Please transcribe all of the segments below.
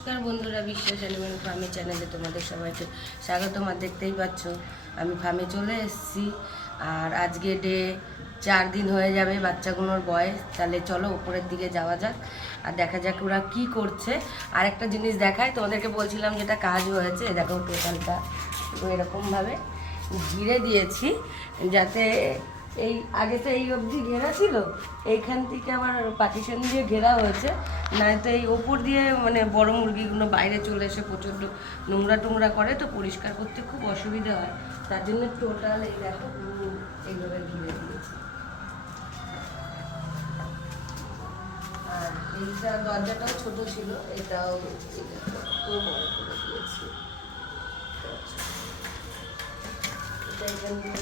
নমস্কার বন্ধুরা বিশ্বাস অ্যানিমেল ফার্মে চ্যানেলে তোমাদের সবাইকে স্বাগতম। আর দেখতেই পাচ্ছ, আমি ফার্মে চলে এসেছি। আর আজকে ডে চার দিন হয়ে যাবে বাচ্চাগুলোর বয়স। তাহলে চলো উপরের দিকে যাওয়া যাক আর দেখা যাক ওরা কি করছে। আর একটা জিনিস দেখায় তোমাদেরকে বলছিলাম যেটা কাজ হয়েছে দেখো টোটালটা এরকমভাবে ঘিরে দিয়েছি যাতে এই, আগে তো এই অবধি ঘেরা ছিল, এইখান থেকে আবার পার্টিশন দিয়ে ঘেরা হয়েছে, নয়তো এই ওপর দিয়ে মানে বড় মুরগিগুলো বাইরে চলে এসে প্রচণ্ড নোংরা টোংরা করে, তো পরিষ্কার করতে খুব অসুবিধা হয়। তার জন্য টোটাল এই দেখো এইভাবে ঘিরে দিয়েছি। আর এইটা দরজাটাও ছোট ছিল, এটাও এটা এখান থেকে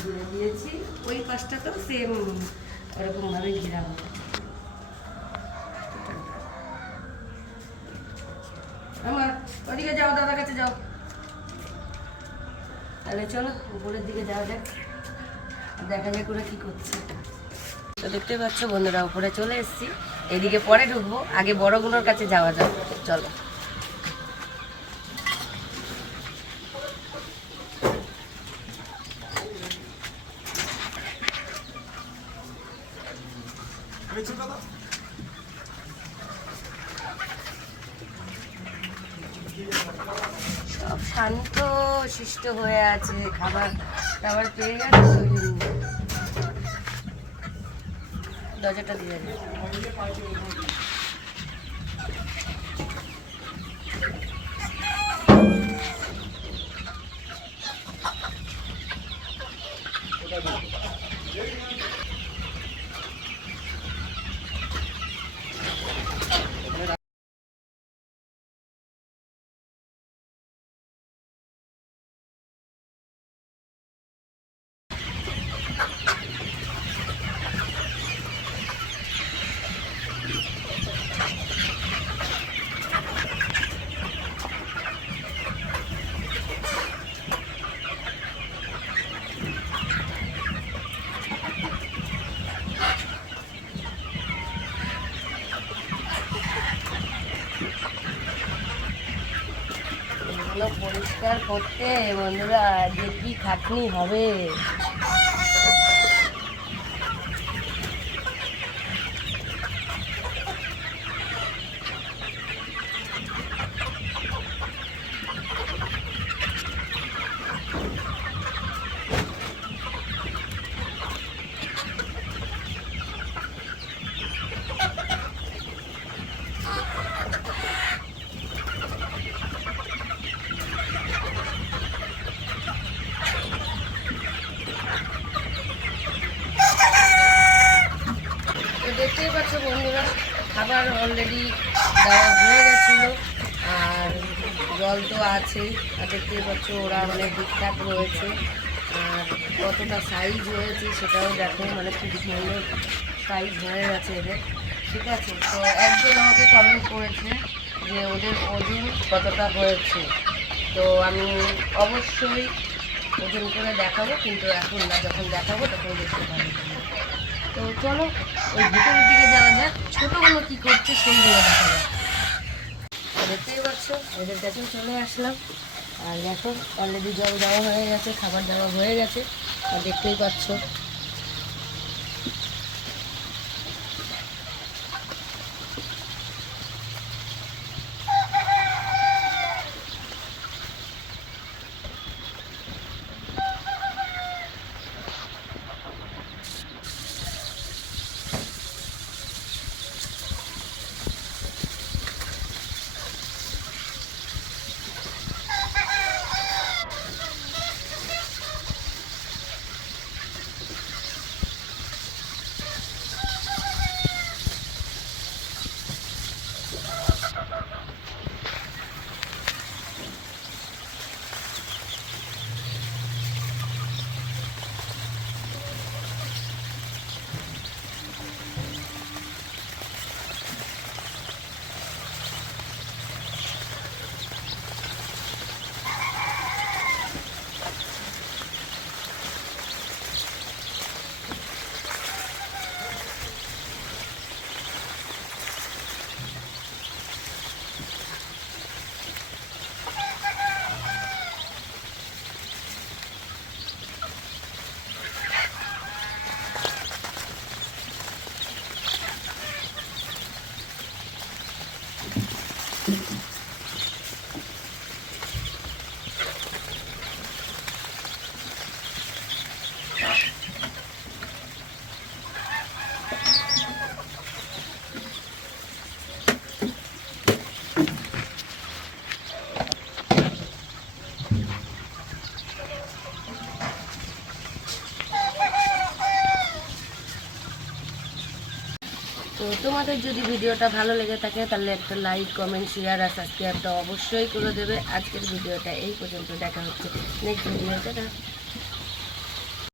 ঘিরে দিয়েছি, ওই পাশটাতেও সেম ওরকম ভাবে ঘেরা হবে। আমার ওদিকে যাও, দাদার কাছে যাও। তাহলে চলো, উপরের দিকে যাওয়া যাক, দেখা যাক ওরা কি করছে। তো দেখতে পাচ্ছ বন্ধুরা, উপরে চলে এসেছি। এদিকে পরে ঢুকবো, আগে বড়গুলোর কাছে যাওয়া যাক। চলো। সব শান্ত শিষ্ট হয়ে আছে খাবার খাবার পেয়ে গেছে। দরজাটা দিয়ে পরিষ্কার করতে বন্ধুরা যে কি খাটনি হবে তো দেখতেই পাচ্ছ বন্ধুরা খাবার অলরেডি দেওয়া হয়ে গেছিল। আর জল তো আছেই। আর দেখতেই পাচ্ছ ওরা মানে ঠিকঠাক রয়েছে। আর কতটা সাইজ হয়েছে সেটাও দেখো মানে খুব সুন্দর সাইজ হয়ে গেছে এদের। ঠিক আছে, তো একজন আমাকে কমেন্ট করেছে যে ওদের ওজন কতটা হয়েছে। তো আমি অবশ্যই ওজন করে দেখাবো, কিন্তু এখন না, যখন দেখাবো তখন দেখতে পাবো। তো চলো ওই ভিতরের দিকে যাওয়া যাক, ছোটগুলো কি করছে সেইগুলো দেখা যাক। দেখতেই পাচ্ছ, ওদের কাছেও চলে আসলাম। আর দেখো অলরেডি জল দেওয়া হয়ে গেছে, খাবার দেওয়া হয়ে গেছে, আর দেখতেই পাচ্ছ। তো তোমাদের যদি ভিডিওটা ভালো লেগে থাকে, তাহলে একটা লাইক কমেন্ট শেয়ার আর সাবস্ক্রাইবটা অবশ্যই করে দেবে। আজকের ভিডিওটা এই পর্যন্ত। দেখা হচ্ছে নেক্সট ভিডিওতে